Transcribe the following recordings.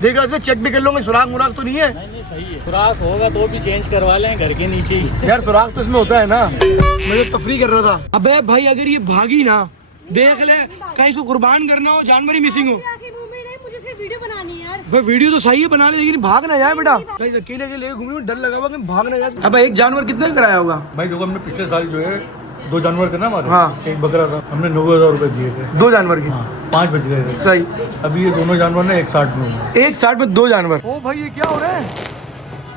देखा इसमें चेक भी कर लो, सुराग मुराग तो नहीं है? नहीं सही है, सुराग होगा तो भी चेंज करवा लें घर के नीचे ही। यार सुराग तो इसमें होता है ना, मैं तो तफरी कर रहा था। अबे भाई अगर ये भागी ना, देख ले कहीं इसको कुर्बान करना हो, जानवर ही मिसिंग हो। वीडियो बनानी है यार। भाई वीडियो तो सही है बना ले, लेकिन भाग ना जाए बेटा। भाई अकेले के लिए घूमे डर लगा हुआ कि भाग ना जाए। अब एक जानवर कितना कराया होगा भाई? देखो हमने पिछले साल जो है 2 जानवर थे ना हमारे, हाँ। एक बकरा था, हमने 90,000 रुपए दिए थे 2 जानवर की। 5 बच गए थे। सही। अभी ये दोनों जानवर ने 160 में हुए। 160 में 2 जानवर। ओ भाई ये क्या हो रहा है?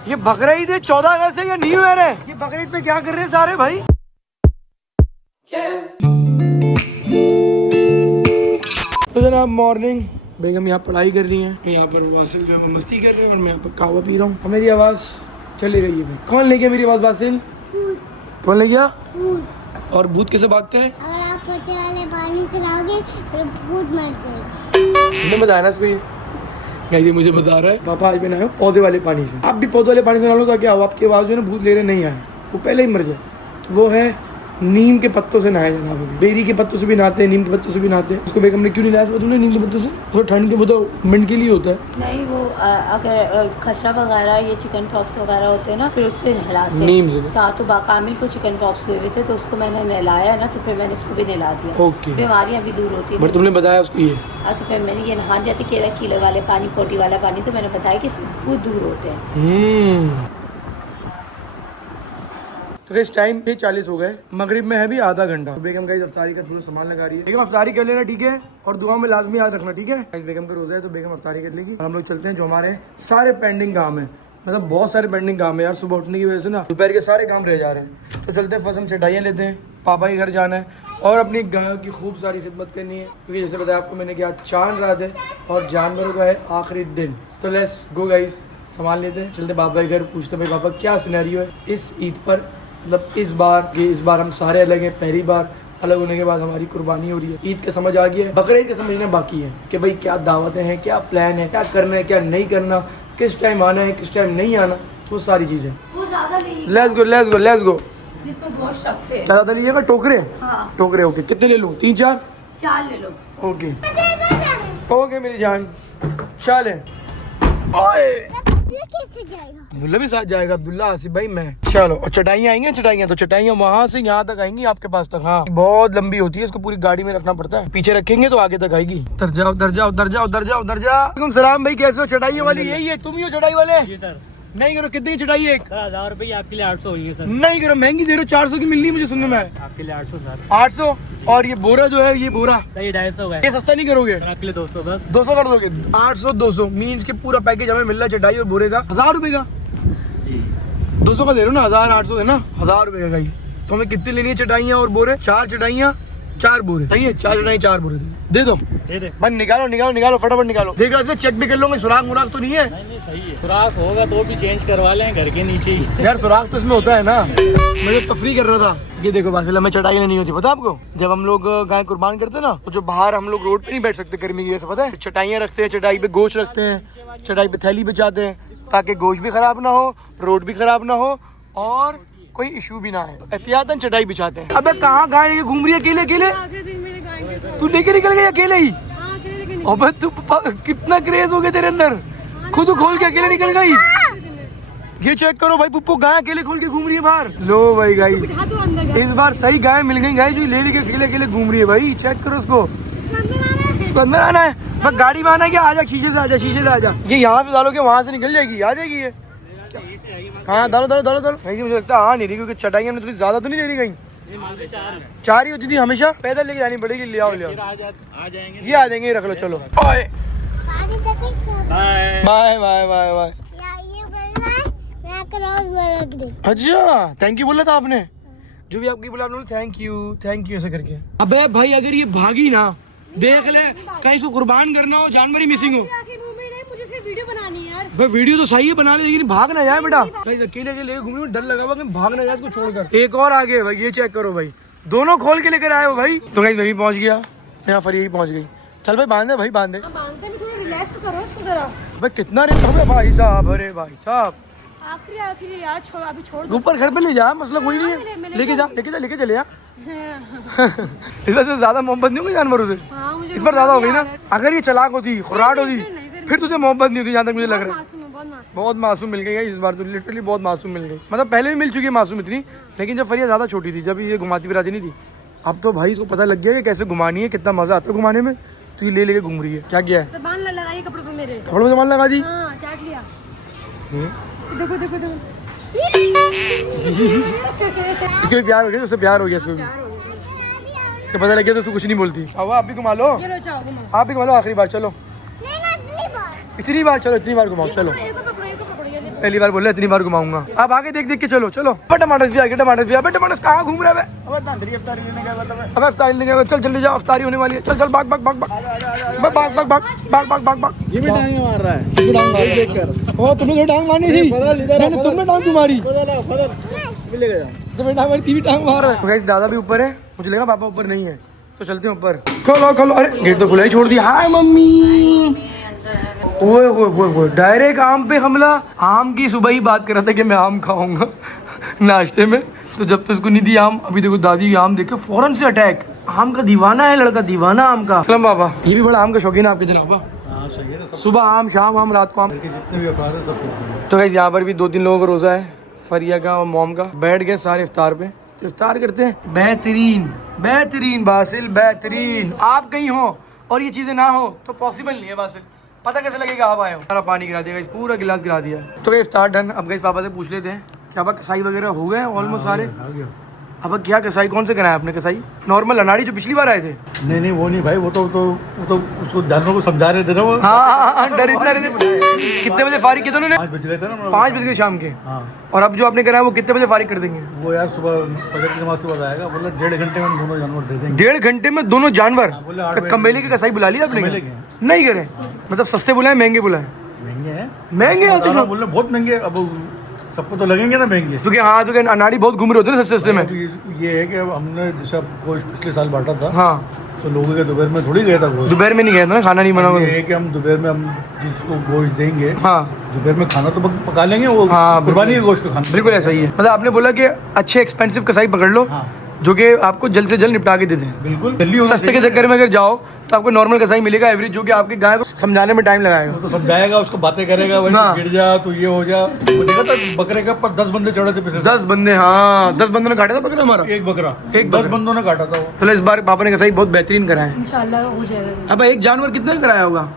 ये बकरीद है 14 अगस्त है या न्यू ईयर है? ये बकरीद पे क्या कर रहे हैं सारे भाई? तो जनाब मॉर्निंग, बेगम यहाँ पढ़ाई कर रही है, यहाँ पर वासिल जो है मस्ती कर रहे हैं और मैं यहाँ पर कहवा पी रहा हूँ। मेरी आवाज़ चली गई है भाई। कौन ले गया मेरी आवाज़? वासिल कौन ले गया? और भूत कैसे भागते हैं? अगर आप पौधे वाले पानी चलाओगे तो भूत मर जाएगा। तुमने बताया ना इसको? ये मुझे बता रहा है पापा आज मैं नहाया पौधे वाले पानी से। आप भी पौधे वाले पानी से नहा लो तो क्या हो, आपकी आवाज़ जो है ना भूत ले रहे नहीं आए, वो पहले ही मर जाए। तो वो है नीम के पत्तों से नहाया जाना। बेरी के पत्तों से भी नहाते हैं, नीम के पत्तों से भी नहाते हैं। उसको बेगम ने क्यों नहीं नहाया तुमने नीम के पत्तों से? तो ठंड के वो तो मिनट के लिए होता है। नहीं वो अगर खसरा वगैरह ये चिकन पॉक्स वगैरह होते हैं ना, फिर उससे नहलाते हैं नीम से। हाँ तो कामिल को चिकन पॉक्स हुए थे तो उसको मैंने नहलाया ना, तो फिर मैंने इसको भी नहला दिया। ओके। बीमारियाँ भी दूर होती है। बट तुमने बताया उसको ये? हाँ तो फिर मैंने ये नहा जाते केला कीले वाले पानी, पोटी वाला पानी, तो मैंने बताया कि इससे बहुत दूर होते हैं। तो इस टाइम 40 हो गए, मगरिब में है भी आधा घंटा। बेगम का अफ्तारी का थोड़ा सामान लगा रही है। बेगम अफ्तारी कर लेना ठीक है, और दुआ में लाजमी याद रखना ठीक है। बेगम का रोजा है तो बेगम अफ्तारी कर लेगी। हम लोग चलते हैं, जो हमारे सारे पेंडिंग काम है, मतलब बहुत सारे पेंडिंग काम है यार, सुबह उठने की वजह से ना दोपहर के सारे काम रह जा रहे हैं। तो चलते हैं, फर्स्ट हम चटाइयाँ लेते हैं, पापा के घर जाना है और अपनी गाय की खूब सारी खिदमत करनी है, क्योंकि जैसे बताया आपको मैंने कि आज चांद रात है और जानवरों का है आखिरी दिन। तो लेट्स गो गाइस, सामान लेते हैं, चलते पापा के घर, पूछते हैं भाई पापा क्या सिनेरियो है इस ईद पर, मतलब इस बार हम सारे अलग हैं, पहली बार अलग होने के बाद हमारी कुर्बानी हो रही है। ईद का समझ आ गया है, बकरीद का समझना बाकी है कि भाई क्या दावतें हैं, क्या प्लान है, क्या करना है, क्या नहीं करना, किस टाइम आना है, किस टाइम नहीं आना, वो सारी चीजें। Let's go. जिसमें गोश्त रखते हैं। क्या ज़्यादा लीजिएगा? टोकरे? हाँ। टोकरे ओके। कितने ले लूँ? 3-4 ले लो। ओके मेरी जान, चले। अब्दुल्ला भी साथ जाएगा, अब्दुल्ला, आसिफ भाई, मैं। चलो और चटाइयाँ आएंगी, चटाइयाँ तो चटाइयाँ वहाँ से यहाँ तक आएंगी आपके पास तक। हाँ बहुत लंबी होती है, इसको पूरी गाड़ी में रखना पड़ता है, पीछे रखेंगे तो आगे तक आएगी। उधर जाओ। सलाम भाई, कैसे हो? चटाइयों वाली यही है, तुम ही हो चटाई वाले? जी सर। नहीं करो, कितनी की चटाई है? 1000 रुपये आपके लिए 800 हुई है सर। नहीं करो, महंगी दे रहे हो, 400 की मिल रही है मुझे सुनने में। आपके लिए 800 सर। 800। और ये बोरा जो है, ये बोरा सही 250 है। ये सस्ता नहीं करोगे? आपके लिए 200 बस। 200 कर दोगे? 800 200 मीन्स के पूरा पैकेज हमें मिल रहा है चटाई और बोरे का 1000 रुपए का। जी 200 का दे रहे हो ना, 1800 है ना, 1000 रुपए का। तो हमें कितनी लेनी है चटाइयाँ और बोरे? 4 चटाइयाँ 4 बोरे, सही है? 4 चटाई 4 बोरे दे दो। भाई निकालो फटाफट निकालो। देख रहा चेक भी कर लो, सुराग मुराग तो नहीं है? नहीं सही है, सुराग होगा तो भी चेंज करवा लें घर के नीचे ही। यार सुराग तो इसमें होता है ना, मैं तो तफरी कर रहा था। ये देखो बासिल, हमें चटाई नहीं होती, पता आपको? जब हम लोग गाय कुर्बान करते हैं ना, तो जो बाहर हम लोग रोड पे नहीं बैठ सकते गर्मी की वजह से, पता है? चटाइयाँ रखते हैं, चटाई पे गोश्त रखते हैं, चटाई पे थैली बिछाते हैं, ताकि गोश्त भी खराब ना हो, रोड भी खराब ना हो और कोई इशू भी ना है। एहतियातन चटाई बिछाते हैं। अबे कहाँ गाय लेके घूम रही है अकेले? तू लेके निकल गई अकेले ही? अबे तू कितना क्रेज हो गया तेरे अंदर, खुद खोल के अकेले निकल गई। ये चेक करो भाई, पुप्पो गाय अकेले खोल के घूम रही है बाहर। लो भाई गाय, इस बार सही गाय मिल गई, गाय जो ले लेके अकेले घूम रही है भाई। चेक करो उसको अंदर आना है, बस गाड़ी में आना है। क्या आजा, शीशे से आजा। ये यहाँ से डालोगे वहाँ से निकल जाएगी, आ जाएगी ये। हाँ डालो। मुझे लगता है नहीं रही, क्योंकि चटाई हमने थोड़ी ज्यादा तो नहीं ले रही कहीं। 4 ही होती थी हमेशा, पैदल लेके जानी पड़ेगी। ले आओ आ जाएंगे, ये आ जाएंगे, रख लो। चलो बाय। अच्छा थैंक यू बोला था आपने, जो भी आपकी बोला आपने, थैंक यू ऐसा करके। अबे भाई अगर ये भागी ना, देख ले कहीं इसको कुर्बान करना हो, जानवर ही मिसिंग हो। वीडियो बनानी है यार। भाई वीडियो तो सही है बना ले, लेकिन भाग ना जाए बेटा। भाई अकेले के लिए घूमने में डर लगा हुआ कि भाग ना जाए इसको छोड़कर। एक और आगे है भाई, ये चेक करो भाई, दोनों खोल के लेकर आए हो भाई। तो गाइस मैं भी पहुंच गया, यहाँ पर यही पहुंच गई। चल भाई बांधे बांधते भी थोड़ा रिलैक्स करो इसको जरा। भाई कितना रेट हो गया भाई साहब? अरे भाई साहब आखिरी यार, अभी छोड़ दो। ऊपर घर पे ले जा, मतलब कोई नहीं है, लेके चले जा। इससे ज्यादा मोहब्बत नहीं होगी जानवरों से, इस पर ज्यादा हो गई ना। अगर ये चालाक होती, खुराट होती, फिर तुझे मोहब्बत नहीं होती जहाँ तक मुझे लग रहा है। बहुत मासूम मिल गई है इस बार तो, लिटरली बहुत मासूम मिल गई। मतलब पहले भी मिल चुकी है मासूम इतनी, लेकिन जब फरिया ज़्यादा छोटी थी, जब ये घुमाती फिराती नहीं थी। अब तो भाई इसको पता लग गया कि कैसे घुमानी है, कितना मजा आता है घुमाने में। तो ये ले लेके घूम रही है। क्या किया है? जबान लगाई कपड़ों पे मेरे। कपड़ों में जबान लगा दी। हाँ, चाट लिया। देखो देखो देखो। इसके भी प्यार हो गया, उससे प्यार हो गया इसको भी। इसको पता लग गया तो उसको कुछ नहीं बोलती। अब आप भी घुमा लो, ये लो चाहो घुमाओ। आप भी घुमा लो आखिरी बार। चलो नहीं ना इतनी बार। इतनी बार, चलो इतनी बार घुमाओ। चलो एक को पकड़ो ये ले। पहली बार बोल रहे इतनी बार घुमाऊंगा। आप आगे देख देख के चलो। चलो टमाटर भी आ गए, टमाटर भी आ गए। टमाटर कहाँ घूम रहे हैं? अब अफ्तारी लेने गया। चल जल्दी जाओ, अफ्तारी होने वाली है। चल चल भाग भाग भाग भाग भाग भाग भाग भाग भाग भाग भाग। ये भी टांगे मार रहा है देखकर। ओ तुमने जो टांग मारनी थी, मैंने तुमने टांग क्यों मारी? मिलेगा तो टांग मारी, भी टांग मार रहा है। गाइस दादा भी ऊपर है, मुझे लगा पापा ऊपर नहीं है, तो चलते हैं ऊपर। खोलो खोलो। अरे गेट तो खुला ही छोड़ दिया। हाय मम्मी। ओए ओए ओए ओए, डायरेक्ट आम पे हमला। आम की सुबह ही बात कर रहा था कि मैं आम खाऊंगा नाश्ते में, तो जब तक उसको नहीं दी आम, अभी देखो दादी की आम देखे फौरन से अटैक। आम का दीवाना है लड़का, दीवाना आम का। सलाम बाबा, ये भी बड़ा आम का शौकीन है आपके जनाबा। हाँ सही है ना, सब सुबह आम, शाम आम, रात को आम। जितने भी अफराद हैं सब शौकीन हैं। तो गाइस यहाँ पर भी 2-3 लोगों का रोजा है, फरिया का और मोम का। बैठ गए सारे इफ्तार पे, तो इफ्तार करते हैं। बेहतरीन बेहतरीन बासिल, बेहतरीन। आप कहीं हो और ये चीज़ें ना हो तो पॉसिबल नहीं है बासिल। पता कैसे लगेगा आप आए हो? सारा पानी गिरा दिया गाइस, पूरा गिलास गिरा दिया। तो गाइस इफ्तार डन। अब गाइस पापा से पूछ लेते हैं क्या पापा कसाई वगैरह हो गए ऑलमोस्ट सारे? आ गया। अब क्या कसाई कौन से कराया आपने? कसाई नॉर्मल अनाड़ी जो पिछली बार आए थे? नहीं नहीं वो नहीं भाई, वो तो उसको जानवरों को समझा रहे थे ना वो। हाँ डर इतना रहते। कितने बजे फारिग किए थे उन्होंने? 5 बज गए थे ना। 5 बज गए शाम के। हाँ और अब जो आपने कराया वो कितने बजे फारिग कर देंगे? वो यार सुबह फजर की नमाज के बाद आएगा, बोला 1.5 घंटे में दोनों जानवर दे देंगे। 1.5 घंटे में दोनों जानवर? हाँ, बोले 8 तो बजे। कमेले के कसाई बुला लिया आपने? कमेले के। नहीं करे? मतलब सस्ते बुलाए महंगे बुलाए? महंगे हैं, महंगे होते हैं बोल रहे बहुत महंगे। अब सबको तो लगेंगे ना महंगे, क्योंकि हाँ तो अनाड़ी बहुत घूम रहे होते हैं ना सस्ते में। ये है कि अब हमने जैसे अब गोश्त पिछले साल बांटा था, हाँ तो लोगों के दोपहर में थोड़ी गया था गोश्त। दोपहर में नहीं गया था ना, खाना नहीं बना हुआ। ये है कि हम दोपहर में हम जिसको गोश्त देंगे, हाँ दोपहर में खाना तो पका लेंगे, वो हाँ, कुर्बानी के गोश्त का खाना। बिल्कुल ऐसा ही है। मतलब आपने बोला कि अच्छे एक्सपेंसिव कसाई पकड़ लो, हाँ जो कि आपको जल्द से जल्द निपटा के दे दें। बिल्कुल जल्दी होना सस्ते के चाहिए। चक्कर में अगर जाओ तो आपको नॉर्मल कसाई मिलेगा एवरेज, जो कि आपके गाय को समझाने में टाइम लगाएगा। वो तो समझाएगा, उसको बातें करेगा, वही हाँ। गिर जा तो ये हो जा। वो देखा था बकरे का पर 10 बंदे चढ़े थे पिछले 10 बंदे, हाँ 10 बंदों ने काटा था बकरा हमारा। एक बकरा, एक 10 बकरा। बंदों ने काटा था वो। तो इस बार पापा ने कसाई बहुत बेहतरीन कराया है। इंशाल्लाह हो जाएगा। अब एक जानवर कितना कराया होगा?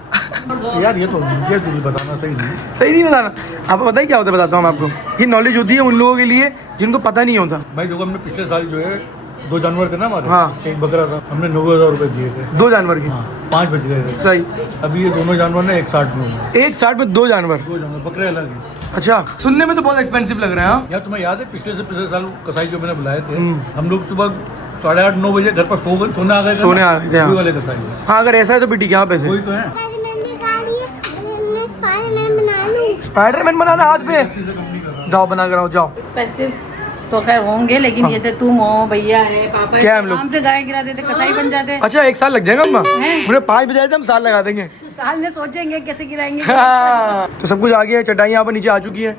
यार ये तो नहीं बताना सही नहीं। सही नहीं बताना। आपको पता है क्या होता है? बताता हूँ मैं आपको। ये नॉलेज होती है उन लोगों के लिए जिनको पता नहीं होता। भाई देखो हमने पिछले साल जो है 2 जानवर थे ना हमारे, हाँ। एक बकरा था, हमने 90,000 रुपए दिए थे। 2 जानवर की? हाँ 5 बज गए थे। सही। अभी ये दोनों जानवर ने 160 में हुए। 160 में 2 जानवर? 2 जानवर, बकरे अलग हैं। अच्छा, सुनने में तो बहुत एक्सपेंसिव लग रहा है। हाँ? यार तुम्हें याद है पिछले साल कसाई जो मैंने बुलाए थे, हम लोग सुबह 8:30-9 बजे घर पर सोने आ गए थे। सोने आ गए थे, हाँ। वही वाले कसाई हैं। हाँ अगर ऐसा है तो भी ठीक है। हाँ पैसे वही तो है। स्पाइडरमैन बना लूं। स्पाइडरमैन बनाना हाथ पे? जाओ बना कर आओ, जाओ। एक्सपेंसिव तो खैर होंगे, लेकिन ये तो तुम हो, भैया है, पापा क्या है, हम लोग? आराम से गाय गिरा देते, कसाई बन जाते। अच्छा 1 साल लग जाएगा अम्मा? मुझे 5 बजाए थे, हम साल लगा देंगे। साल में सोचेंगे कैसे गिराएंगे। हाँ। तो सब कुछ आ गया है, चटाई यहाँ पर नीचे आ चुकी है।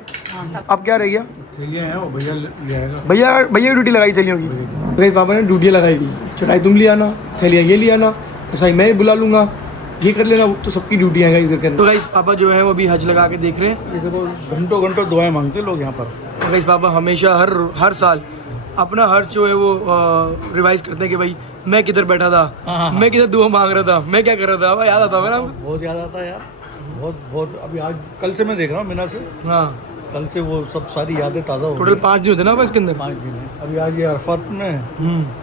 अब क्या रह गया? ये है वो भैया ले आएगा। भैया भैया की ड्यूटी लगाई थैलियों की। गई पापा ने ड्यूटी लगाई थी, चटाई तुम ले आना, थैलियाँ ये ले आना, कसाई मैं ही बुला लूंगा, ये कर लेना। तो सबकी ड्यूटी है इधर करना। तो गाइस पापा जो है वो अभी हज लगा के देख रहे हैं। ये देखो घंटों दुआएं मांगते लोग यहाँ पर। तो गाइस पापा हमेशा हर साल अपना हर्ष जो है वो रिवाइज करते हैं कि भाई मैं किधर बैठा था, मैं किधर दुआ मांग रहा था, मैं क्या कर रहा था। अब याद आता होगा ना? बहुत याद आता है यार, बहुत। अभी आज कल से मैं देख रहा हूँ मीना से, हाँ कल से वो सब सारी यादें ताज़ा हो टोटल 5 दिन होते ना बस के अंदर। 5 दिन है। अभी आज ये अरफात में,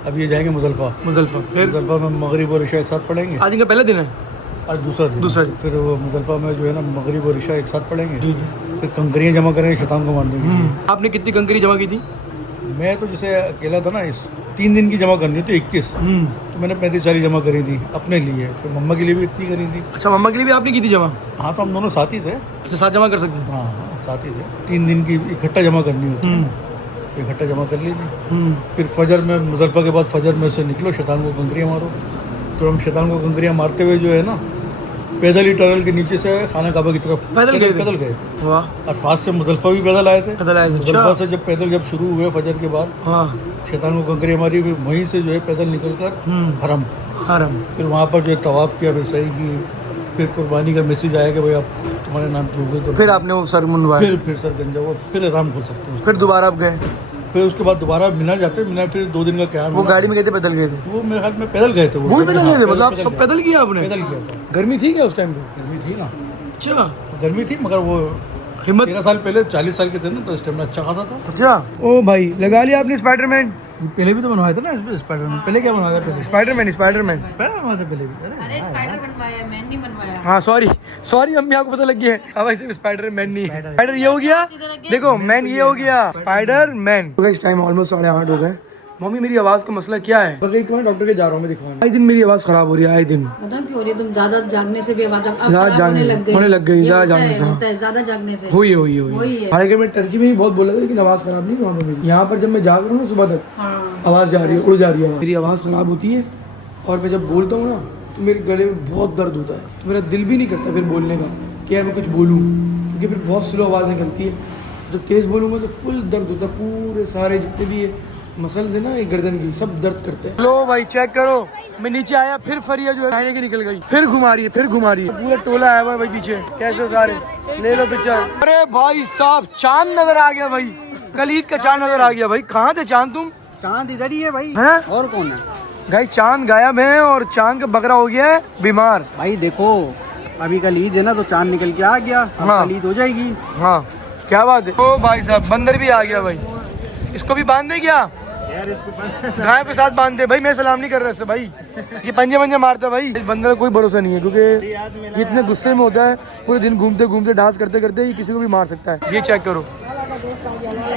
अब ये जाएंगे मुजल्फा। मुजल्फा, फिर मुजल्फा में मगरिब और इशा एक साथ पढ़ेंगे। आज इनका पहला दिन है? आज दूसरा दिन। फिर वो मुजल्फा में जो है ना मगरिब और इशा एक साथ पढ़ेंगे। फिर कंकरियाँ जमा करेंगे शैतान को मारने के लिए। आपने कितनी कंकरी जमा की थी? मैं तो जैसे अकेला था ना, इस 3 दिन की जमा करनी थी 21, तो मैंने 35-40 जमा करी थी अपने लिए। फिर मम्मा के लिए भी इतनी करी थी। अच्छा मम्मा के लिए भी आपने की थी जमा? हाँ तो हम दोनों साथ ही थे। अच्छा साथ जमा कर सकते हैं? हाँ साथ ही थे। 3 दिन की इकट्ठा जमा करनी होती है, इकट्ठा जमा कर ली थी। फिर फजर में मुजल्फा के बाद फजर में से निकलो, शैतान को कंकरियाँ मारो। तो हम शैतान को कंकरियाँ मारते हुए जो है ना पैदल ही टनल के नीचे से खाना काबा की तरफ पैदल गए थे? वाह। अरफात से मुजल्फा भी पैदल आए थे। पैदल आए थे? मुजल्फा से जब पैदल शुरू हुए फजर के बाद, हाँ शैतान को कंकरियाँ मारी, फिर वहीं से जो है पैदल निकल कर हरम। हरम। फिर वहाँ पर जो है तवाफ़ किया, फिर सही की, फिर कुर्बानी का मैसेज आया कि भाई आप तुम्हारे नाम की हो गई तो फिर आपने वो सर मुंडवाया, फिर सर गंजा हुआ, फिर आराम खोल सकते हैं। फिर दोबारा आप गए? फिर उसके बाद दोबारा मीना जाते, मीना फिर 2 दिन का क्या वो गाड़ी में गए थे, पैदल गए थे? वो मेरे हाथ में पैदल गए थे। वो भी पैदल गए थे? मतलब आप पैदल सब पैदल किया आपने? पैदल किया था। गर्मी थी क्या उस टाइम पे? गर्मी थी ना, अच्छा, गर्मी थी, मगर वो हिम्मत। 13 साल पहले 40 साल के थे ना, तो स्टेमिना अच्छा खासा था। अच्छा, ओ भाई लगा लिया आपने स्पाइडरमैन? पहले भी तो बनवाया था ना इसमें स्पाइडरमैन। पहले क्या बनवाया था? पहले स्पाइडरमैन बनवाया था पहले भी। अरे स्पाइडर बनवाया, मैंने नहीं बनवाया। हाँ सॉरी अम्मी, आपको पता लग गया है। अब ऐसे स्पाइडर मैन नहीं है, स्पाइडर ये हो गया, देखो मैन ये हो गया, स्पाइडर मैन। तो गाइस टाइम ऑलमोस्ट 8:30 हो गए। मम्मी मेरी आवाज का मसला क्या है? बस एक मिनट, डॉक्टर के जा रहा हूँ मैं दिखवाने। आए दिन मेरी आवाज खराब हो रही है, आए दिन। पता क्यों हो रही है? तुम ज्यादा जागने से भी आवाज होने लग गई, ज्यादा जागने से। होता है ज्यादा जागने से। हुई वही है। हालांकि मैं टर्की में भी बहुत बोला था, लेकिन आवाज खराब नहीं वहाँ पे मेरी। यहाँ पर जब मैं जाग रहा हूँ ना सुबह तक, आवाज जा रही है, उड़ जा रही है, मेरी आवाज खराब होती है। और मैं जब बोलता हूँ ना तो मेरे गले में बहुत दर्द होता है, तो मेरा दिल भी नहीं करता फिर बोलने का कि यार मैं कुछ बोलूँ, क्योंकि फिर बहुत स्लो आवाज़ निकलती है। जब तेज़ बोलूँगा तो फुल दर्द होता है, पूरे सारे जितने भी मसल्स है ना ये गर्दन की, सब दर्द करते हैं। लो भाई चेक करो, मैं नीचे आया, फिर फरिया जो है खाने की निकल गई, फिर घुमा रही है, पूरा टोला आया हुआ भाई पीछे। कैसे सारे ले लो पिक्चर। अरे भाई साहब चांद नजर आ गया भाई, कल ईद का चांद नजर आ गया भाई। कहाँ थे चांद तुम? चांद इधर ही है भाई, हैं? और कौन है भाई चांद गायब है और चांद का बकरा हो गया है बीमार। भाई? देखो अभी कल ईद है ना, तो चांद निकल के आ गया, अब हाँ। कल ईद हो जाएगी। हाँ क्या बात है। ओ भाई साहब बंदर भी आ गया भाई, इसको भी बांध दे क्या? यार इसको गाय के साथ बांध दे भाई, मैं सलाम नहीं कर रहा इससे भाई, ये पंजे मारता है भाई। इस बंदर का कोई भरोसा नहीं है, क्योंकि ये इतने गुस्से में होता है, पूरे दिन घूमते घूमते डांस करते करते ये किसी को भी मार सकता है। ये चेक करो,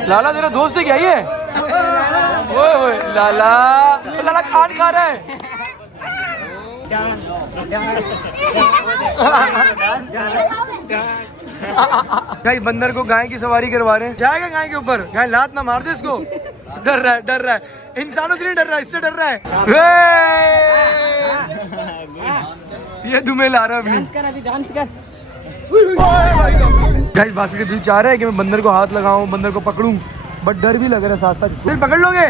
लाला तेरा दोस्त है क्या ये? ओए लाला खान खा रहा है। गाइस बंदर को गाय की सवारी करवा रहे हैं, जाएगा गाय के ऊपर, गाय लात ना मार दे इसको। डर रहा है, इंसानों से नहीं डर रहा है, इससे डर रहा है। ये तुम्हें ला रहा है अभी, डांस कर। गाइस बाकी के दिल चाह रहा है कि मैं बंदर को हाथ लगाऊं, बंदर को पकड़ूं, बट डर भी लग रहा है साथ साथ। फिर पकड़ लोगे,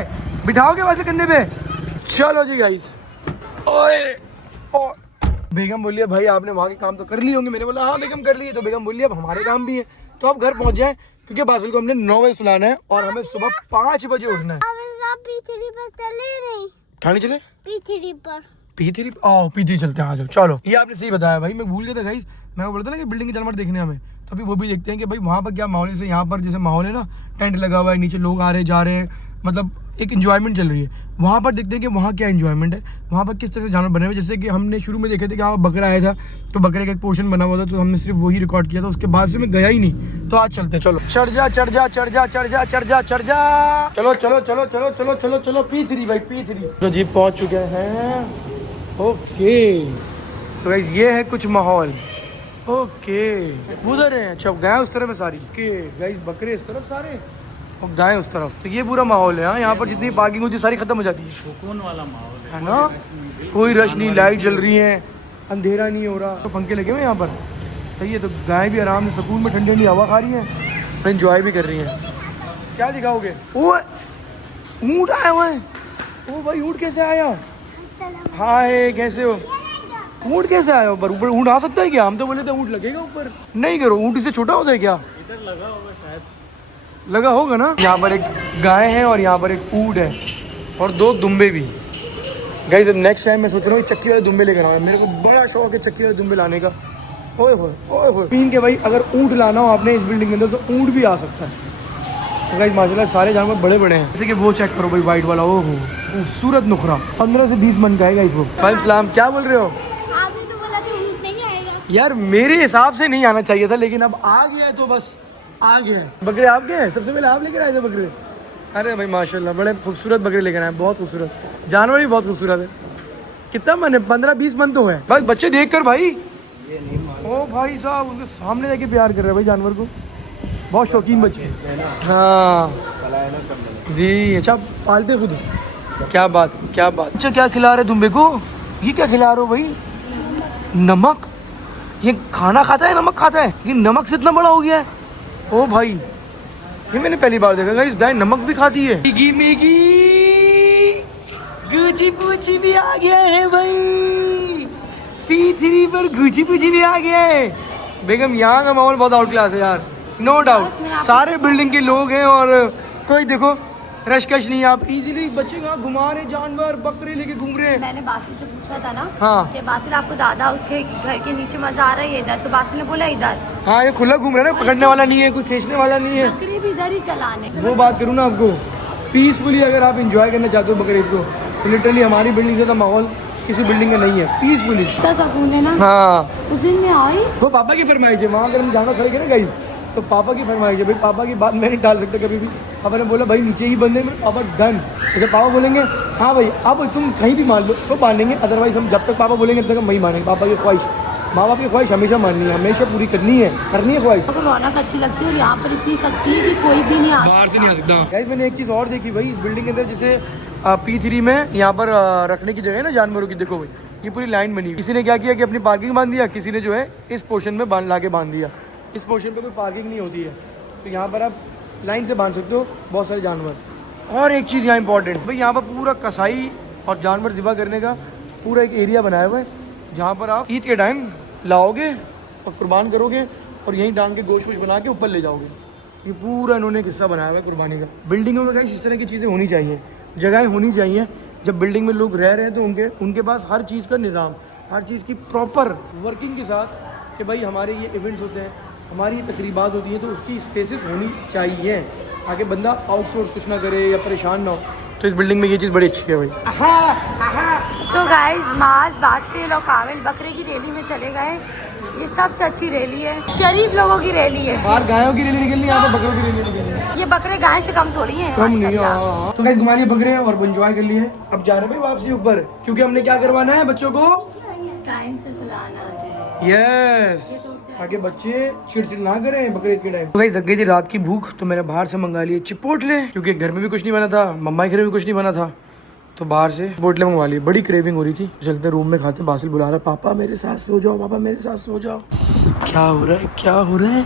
बिठाओगे वैसे कंधे पे? चलो जी गाइस। ओए बेगम बोली है भाई आपने वहाँ के काम तो कर लिए होंगे। मैंने बोला हाँ बेगम कर लिए। तो बेगम बोली अब हमारे काम भी है, तो आप घर पहुँच जाएं, क्योंकि बासिल को हमने 9 बजे सुलाना है और हमें सुबह 5 बजे उठना है। पीछड़ी पर चले नहीं, खाने चले पीछड़ी पर पीछे चलते हैं, आ जाओ। चलो ये आपने सही बताया भाई, मैं भूल गया था गाइस। मैं बोलता ना कि बिल्डिंग के जानवर देखने हमें, तो अभी वो भी देखते हैं कि भाई वहाँ पर क्या माहौल है। जैसे यहाँ पर जैसे माहौल है ना, टेंट लगा हुआ है, नीचे लोग आ रहे जा रहे हैं, मतलब एक एंजॉयमेंट चल रही है। वहाँ पर देखते हैं कि वहाँ क्या एंजॉयमेंट है, वहाँ पर किस तरह से जानवर बने हुए। जैसे कि हमने शुरू में देखे थे कि वहाँ बकरा आया था, तो बकरे का एक पोर्शन बना हुआ था, तो हमने सिर्फ वही रिकॉर्ड किया था, उसके बाद से मैं गया ही नहीं। तो आज चलते हैं, चलो। चढ़ जा चलो P3 भाई, P3 तो जी पहुँच चुके हैं। ओके सो गाइस ये है कुछ माहौल। ओके उधर है, अच्छा गाय उस तरफ है सारी। ओके गाइस बकरे इस तरफ सारे और गाय उस तरफ, तो ये पूरा माहौल है। हाँ यहाँ पर जितनी पार्किंग होती है सारी खत्म हो जाती है, सुकून वाला माहौल है ना, कोई रश नहीं, लाइट जल रही है, अंधेरा नहीं हो रहा, तो पंखे लगे हुए यहाँ पर, सही है। तो गाय भी आराम से सुकून में ठंडी ठंडी हवा खा रही है, तो एंजॉय भी कर रही है। क्या दिखाओगे? ओ ऊँट आया हुआ है। ओ भाई ऊँट कैसे आया? हाय कैसे हो? ऊँट कैसे आया ऊपर? ऊपर ऊँट आ सकता है क्या? हम तो बोले थे ऊँट लगेगा ऊपर। नहीं करो, ऊँट इससे छोटा होता है क्या? इधर लगा होगा शायद, लगा होगा ना। यहाँ पर एक गाय है और यहाँ पर एक ऊँट है और 2 दुम्बे भी। गाइस नेक्स्ट टाइम मैं सोच रहा हूँ चक्की वाले दुम्बे लेकर आऊँ, मेरे को बड़ा शौक है चक्की वाले दुम्बे लाने का। ओए होए पीन के भाई, अगर ऊँट लाना हो आपने इस बिल्डिंग के अंदर तो ऊँट भी आ सकता है। तो गाइस माशाल्लाह सारे जानवर बड़े बड़े हैं। जैसे कि वो चेक करो भाई, वाइट वाला, ओहो खूबसूरत नुखरा, 15 से 20 मन का है गाइस वो। वालेकुम सलाम, क्या बोल रहे हो? आपने तो बोला था ऊँट नहीं आएगा। यार मेरे हिसाब से नहीं आना चाहिए था, लेकिन अब आ गया है तो बस आ गया है। बकरे आपके हैं? सबसे पहले आप लेकर आए थे बकरे? अरे भाई माशाल्लाह बड़े खूबसूरत बकरे लेकर आए, बहुत खूबसूरत, जानवर भी बहुत खूबसूरत है। कितना मन है? 15-20 मन तो है बस। बच्चे देख कर भाई, ओ भाई साहब उनके सामने जाके प्यार कर रहे हैं भाई जानवर को, बहुत शौकीन बच्चे। हाँ जी, अच्छा पालते खुद? क्या बात। अच्छा क्या खिला रहे दुम्बे को? ये क्या खिला रहे हो भाई? नमक? ये खाना खाता है, नमक खाता है? ये नमक से इतना बड़ा हो गया है? ओ भाई ये मैंने पहली बार देखा, इस गाय नमक भी खाती है। मिगी गुची पूची भी आ गया है भाई। P3 पर गुची पुची भी आ गया है। बेगम यहाँ का माहौल बहुत आउट क्लास है यार, नो डाउट। सारे बिल्डिंग के लोग हैं और कोई देखो रशकश नहीं है। आप इजीली बच्चे कहाँ घुमा रहे, जानवर बकरे लेके घूम रहे हैं। मैंने बासिल से पूछा था ना हाँ कि बासिल आपको दादा उसके घर के नीचे मजा आ रहा है इधर, तो बासिल ने बोला इधर। हाँ ये खुला घूम रहा है ना, पकड़ने वाला नहीं है, कोई खींचने वाला नहीं है। बकरी भी इधर ही चलाने। वो बात करूँ ना आपको, पीसफुली अगर आप इंजॉय करना चाहते हो बकरीद को, तो लिटरली हमारी बिल्डिंग से तो माहौल किसी बिल्डिंग का नहीं है, पीसफुली। इतना सुकून है ना। हाँ उस दिन में आई वो पापा की फरमाइश है, वहाँ अगर हम जानवर खड़े करें गाइस तो पापा की फरमाइश है भाई, पापा की बात मैं नहीं टाल सकता कभी भी। पापा ने बोला भाई नीचे ही बंदे, मेरे पापा डन। जब पापा बोलेंगे हाँ भाई अब तुम कहीं भी मान लो तो बांधेंगे, अदरवाइज हम जब तक पापा बोलेंगे तब तक हम वही मानेंगे। पापा की ख्वाहिश, माँ बाप की ख्वाहिश हमेशा माननी है, हमेशा पूरी करनी है ख्वाहिश। आपको रौनक अच्छी लगती है और यहाँ पर इतनी सख्ती है कि कोई भी नहीं आ बाहर से नहीं आ सकता। गाइस मैंने एक चीज़ और देखी भाई इस बिल्डिंग के अंदर, जैसे P3 में यहाँ पर रखने की जगह है ना जानवरों की, देखो भाई ये पूरी लाइन बनी। किसी ने क्या किया कि अपनी पार्किंग बांध दिया, किसी ने जो है इस पोर्शन में ला के बांध दिया। इस पोर्शन पे कोई पार्किंग नहीं होती है, तो यहाँ पर आप लाइन से बांध सकते हो बहुत सारे जानवर। और एक चीज़ यहाँ इंपॉर्टेंट भाई, यहाँ पर पूरा कसाई और जानवर ज़िबा करने का पूरा एक एरिया बनाया हुआ है, जहाँ पर आप ईद के टाइम लाओगे और कुर्बान करोगे और यहीं डांग के गोश्त वोश बना के ऊपर ले जाओगे। ये पूरा इन्होंने किस्सा बनाया हुआ है कुर्बानी का। बिल्डिंगों में गाइस इस तरह की चीज़ें होनी चाहिए, जगहें होनी चाहिए। जब बिल्डिंग में लोग रह रहे हैं तो उनके पास हर चीज़ का निज़ाम, हर चीज़ की प्रॉपर वर्किंग के साथ कि भाई हमारे ये इवेंट्स होते हैं, हमारी ये तकरीबात होती हैं, तो उसकी स्पेसेस होनी चाहिए ताकि बंदा आउटसोर्स कुछ ना करे या परेशान ना हो। तो इस बिल्डिंग में ये चीज़ बड़ी अच्छी है भाई। तो गाइस माज बासिल और कामिल बकरे की रैली में चले गए। ये सबसे अच्छी रैली है, शरीफ लोगों की रैली है। बाहर गायों की रैली निकलनी है, यहाँ पर बकरों की रैली निकलनी है। ये बकरे गाय से कम थोड़ी हैं। कम नहीं है। तो गाइस घुमा लिए बकरे और एंजॉय कर लिए। अब जा रहे हैं भाई वापसी ऊपर, क्योंकि हमने क्या करवाना है बच्चों को टाइम से सुलाना है। यस, ताकि बच्चे चिड़चिड़ ना करें बकरीद के टाइम। तो गाइस जग गई थी रात की भूख, तो मैंने बाहर से मंगा लिए चिपोटले, क्योंकि घर में भी कुछ नहीं बना था, मम्मा के घर में भी कुछ नहीं बना था, तो बाहर से चिपोटले मंगवा लिए। बड़ी क्रेविंग हो रही थी, चलते रूम में खाते। बासिल बुला रहा है, पापा मेरे साथ सो जाओ, पापा मेरे साथ सो जाओ। क्या हो रहा है, क्या हो रहा है,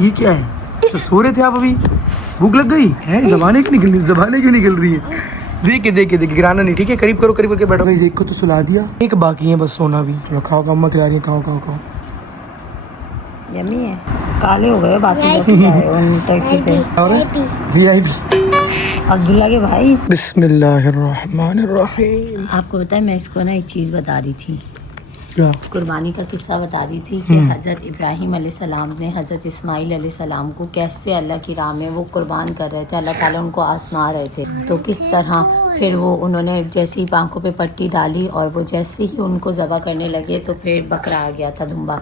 ये क्या है? तो सो रहे थे आप अभी, भूख लग गई है? जबाने क्यों निकल रही है? देखे गिराना नहीं, ठीक है? करीब करो, करीब करके बैठो। एक को तो सुला दिया, एक बाकी है बस सोना भी। चलो खाओ, अम्मा खिला रही है, खाओ। यम्मी है। काले हो गए बासिल से। VIP अब्दुल्ला के भाई। बिस्मिल्लाहिर्रहमानिर्रहीम। आपको पता है मैं इसको ना एक चीज़ बता रही थी, क्या? कुर्बानी का किस्सा बता रही थी कि हज़रत इब्राहीम अलैहिस्सलाम ने हज़रत इस्माइल अलैहिस्सलाम को कैसे अल्लाह की राह में वो कुर्बान कर रहे थे, अल्लाह ताला उनको आजमा रहे थे। तो किस तरह फिर वो उन्होंने जैसे ही आंखों पे पट्टी डाली और वो जैसे ही उनको ज़बह करने लगे तो फिर बकरा आ गया था, दुम्बा।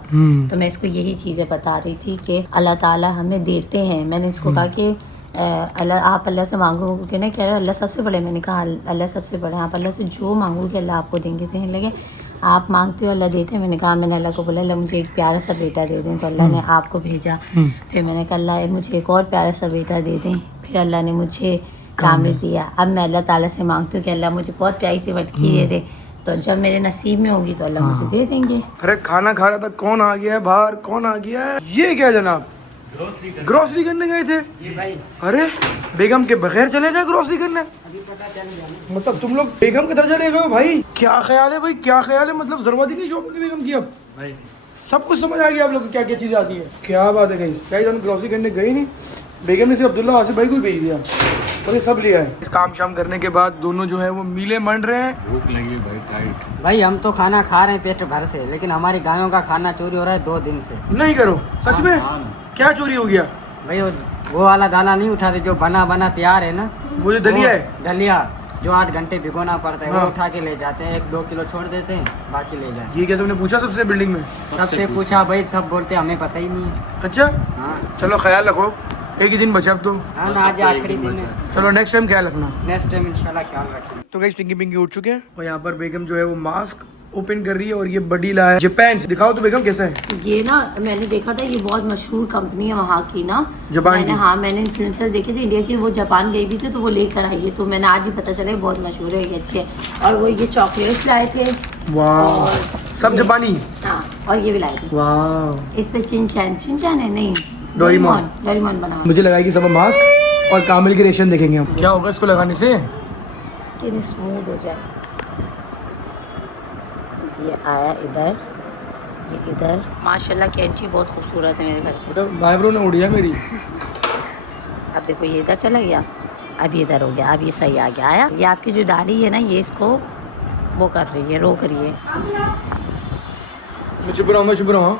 तो मैं इसको यही चीज़ें बता रही थी कि अल्लाह ताला हमें देते हैं। मैंने इसको कहा कि आप अल्लाह से मांगोगे ना, कह रहे अल्लाह सबसे बड़े। मैंने कहा अल्लाह सबसे बड़े, आप अल्लाह से जो मांगोगे अल्लाह आपको देंगे। कहने लगे आप मांगते हो अल्लाह देते हैं। मैंने कहा मैंने अल्लाह को बोला अल्लाह मुझे एक प्यारा सा बेटा दे दें, तो अल्लाह ने आपको भेजा। फिर मैंने कहा अल्लाह मुझे एक और प्यारा सा बेटा दे दें, फिर अल्लाह ने मुझे कामिल दिया। अब मैं अल्लाह ताला से मांगती हूँ कि अल्लाह मुझे बहुत प्यारी सी वटकी दे दे, तो जब मेरे नसीब में होगी तो अल्लाह मुझे दे देंगे। अरे खाना खा रहा था, कौन आ गया है बाहर, कौन आ गया है? ये क्या जनाब, ग्रोसरी करने गए थे? जी भाई। अरे बेगम के बगैर चले गए ग्रोसरी करने? मतलब तुम लोग बेगम की तरह चले गए भाई? क्या ख्याल है भाई, क्या ख्याल है? मतलब जरूरत ही नहीं शॉपिंग की बेगम की अब भाई, सब कुछ समझ आ गया आप लोग को क्या क्या चीज़ आती है। क्या बात है, कहीं हम ग्रोसरी करने गए नहीं, बेगम ने सिर्फ अब्दुल्ला आसिफ भाई को ही भेज दिया और ये सब लिया है। इस काम शाम करने के बाद दोनों जो है वो मिले मंड रहे हैं। भूख लगी भाई टाइट। भाई हम तो खाना खा रहे हैं पेट भर से, लेकिन हमारी गायों का खाना चोरी हो रहा है 2 दिन से। नहीं करो सच में, क्या चोरी हो गया भाई वो वाला दाना नहीं उठा रहे जो बना तैयार है ना, वो जो दलिया है, दलिया जो 8 घंटे भिगोना पड़ता है, हाँ। वो उठा के ले जाते हैं, 1-2 किलो छोड़ देते हैं, बाकी ले जाते ये क्या तुमने पूछा सबसे बिल्डिंग में? हैं। सबसे पूछा भाई, सब बोलते हमें पता ही नहीं है। अच्छा हाँ चलो ख्याल रखो, एक ही दिन बचा अब तो। हाँ ना, आज आखिरी दिन है, चलो नेक्स्ट टाइम ख्याल रखना। नेक्स्ट टाइम इंशाल्लाह ख्याल रखेंगे। तो गाइस पिंकी पिंकी उठ चुके हैं और यहाँ पर बेगम जो है वो मास्क ओपन कर रही है और ये बड़ी ला है जापान से। दिखाओ तो बेगम कैसा है ये ना, मैंने देखा था ये बहुत मशहूर कंपनी है वहाँ की ना, जापान की। हाँ मैंने इन्फ्लुएंसर्स देखे थे इंडिया के, वो जापान गई भी थी तो वो लेकर आई है, तो मैंने आज ही पता चला बहुत मशहूर है, ये अच्छे है। और वो ये चॉकलेट्स लाए थे, वाह, सब जापानी। हाँ और ये भी लाए थे। वाह, इस पे चिंचैन है नहीं, डोरेमोन बना हुआ। मुझे लगाएगी सब मास्क और कामिल की रेशन देखेंगे हम। क्या होगा इसको लगाने से? स्किन स्मूथ हो जाए। ये आया इधर, ये इधर। माशाल्लाह कैंची बहुत खूबसूरत है मेरे घर। बेटा आईब्रो ने उड़िया मेरी। अब देखो ये इधर चला गया, अब ये इधर हो गया, अब ये सही आ गया। आया ये आपकी जो दाढ़ी है ना, ये इसको वो कर रही है, रोक रही है। मैं चुप रहा हूँ, मैं चुप रहा हूँ।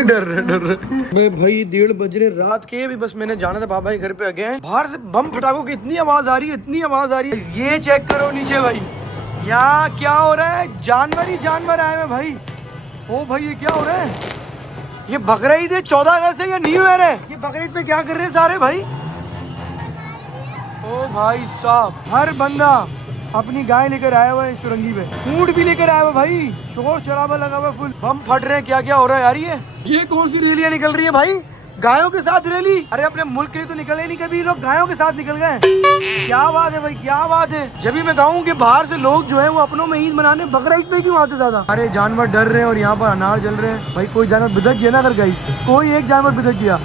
डर रहे भाई, 1:30 बज रहे रात के। भी बस मैंने जाना था बाबा के घर पे आ गए हैं। बाहर से बम फटाकों की इतनी आवाज आ रही है, इतनी आवाज आ रही है। ये चेक करो नीचे भाई, यहाँ क्या हो रहा है? जानवर ही जानवर आए हैं भाई। ओ भाई ये क्या हो रहा है? ये बकरीद है 14 अगस्त है या न्यू ईयर है? ये बकरीद पे क्या कर रहे हैं सारे भाई? ओ भाई साहब, हर बंदा अपनी गाय लेकर आया हुआ है इस सुरंगी पे। ऊंट भी लेकर आया हुआ भाई, शोर शराबा लगा हुआ फुल, बम फट रहे हैं। क्या क्या हो रहा है यार? ये कौन सी रैलियां निकल रही है भाई? गायों के साथ रैली? अरे अपने मुल्क के लिए तो निकले नहीं कभी, लोग गायों के साथ निकल गए। क्या बात है भाई, क्या बात है। जब भी मैं कहूँ कि बाहर से लोग जो है वो अपनों में ईद मनाने बकरीद पे क्यों आते ज्यादा? अरे जानवर डर रहे हैं और यहाँ पर अनार जल रहे हैं भाई। कोई जानवर बिदक गया ना, अगर गाय से कोई एक जानवर बिदक गया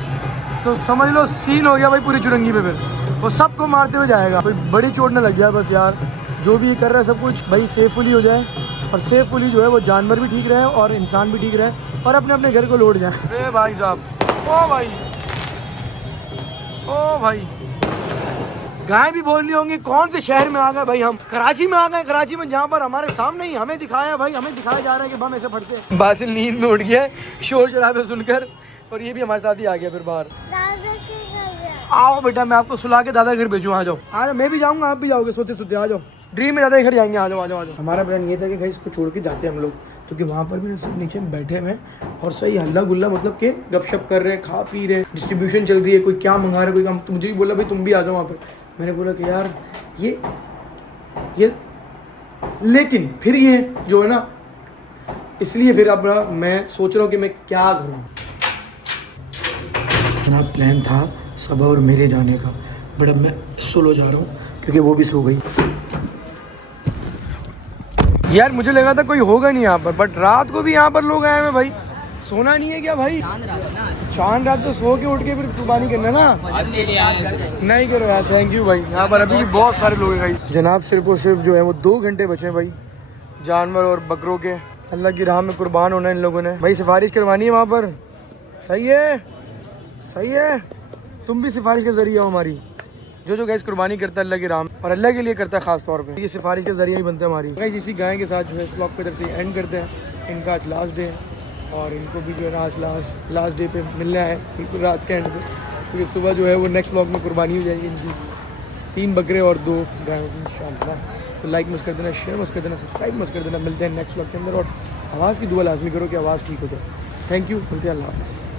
तो समझ लो सीन हो गया भाई पूरी चुरंगी पे। फिर वो सबको मारते हुए जाएगा। कोई बड़ी चोट न लग जाए बस यार। जो भी कर रहा है सब कुछ भाई सेफुली हो जाए, और सेफुली जो है वो जानवर भी ठीक रहे और इंसान भी ठीक रहे और अपने अपने घर को लौट जाए। अरे भाई साहब, ओ भाई, ओ भाई, गाय भी बोल रही होंगी कौन से शहर में आ गए भाई हम? कराची में आ गए। कराची में जहाँ पर हमारे सामने ही हमें दिखाया भाई, हमें दिखाया जा रहा है कि बम ऐसे फटते हैं। बासिल नींद में उठ गया है शोर शराबे सुनकर, और ये भी हमारे साथ ही आ गया फिर बाहर। दादा के घर गया। आओ बेटा, मैं आपको सुला के दादा घर भेजूँ। आ जाओ, आ जाओ, मैं भी जाऊँगा, आप भी जाओगे सोते सोते। आ जाओ, ड्रीम में दादा घर जाएंगे। आ जाओ आ जाओ आ जाओ। हमारा प्लान ये था कि भाई इसको छोड़ के जाते हैं हम लोग, क्योंकि वहाँ पर भी सब नीचे बैठे हुए हैं और सही हल्ला गुल्ला, मतलब कि गपशप कर रहे हैं, खा पी रहे हैं, डिस्ट्रीब्यूशन चल रही है, कोई क्या मंगा रहा है, कोई काम। तो मुझे भी बोला भाई तुम भी आ जाओ वहाँ पर। मैंने बोला कि यार ये लेकिन फिर ये जो है ना, इसलिए फिर अब मैं सोच रहा हूँ कि मैं क्या करूँ। मेरा प्लान था सबा और मेरे जाने का, बट अब मैं सोलो जा रहा हूँ क्योंकि वो भी सो गई। यार मुझे लगा था कोई होगा नहीं यहाँ पर, बट रात को भी यहाँ पर लोग आए हैं भाई। सोना नहीं है क्या भाई? चांद रात तो सो के उठ के फिर कुर्बानी करना ना। नहीं करो यार, थैंक यू भाई। यहाँ पर अभी भी बहुत सारे लोग हैं गाइस। जनाब सिर्फ और सिर्फ जो है वो 2 घंटे बचे हैं भाई जानवर और बकरों के अल्लाह की राह में कुर्बान होना है इन लोगों ने। भाई सिफारिश करवानी है वहाँ पर। सही है, सही है। तुम भी सिफारिश के जरिए हो हमारी। जो गैस कुर्बानी करता है अल्लाह की राह में और अल्लाह के लिए करता है खास तौर पे, ये सिफारिश के जरिए ही बनता है हमारी। गैस इसी गाय के साथ जो है इस ब्लॉग को इधर से एंड करते हैं। इनका आज लास्ट डे है और इनको भी जो है आज लास्ट डे पे मिलना है बिल्कुल रात के एंड पे, क्योंकि सुबह जो है वो नेक्स्ट ब्लॉग में कुर्बानी हो जाएगी इनकी। 3 बकरे और 2 गायों की इंशाअल्लाह। तो लाइक मत कर देना, शेयर मत कर देना, सब्सक्राइब मत कर देना। मिलते हैं नेक्स्ट ब्लॉग के अंदर और आवाज़ की दुआ लाजमी करो कि आवाज़ ठीक हो जाए। थैंक यू, मिलते हैं, अल्लाह हाफ़िज़।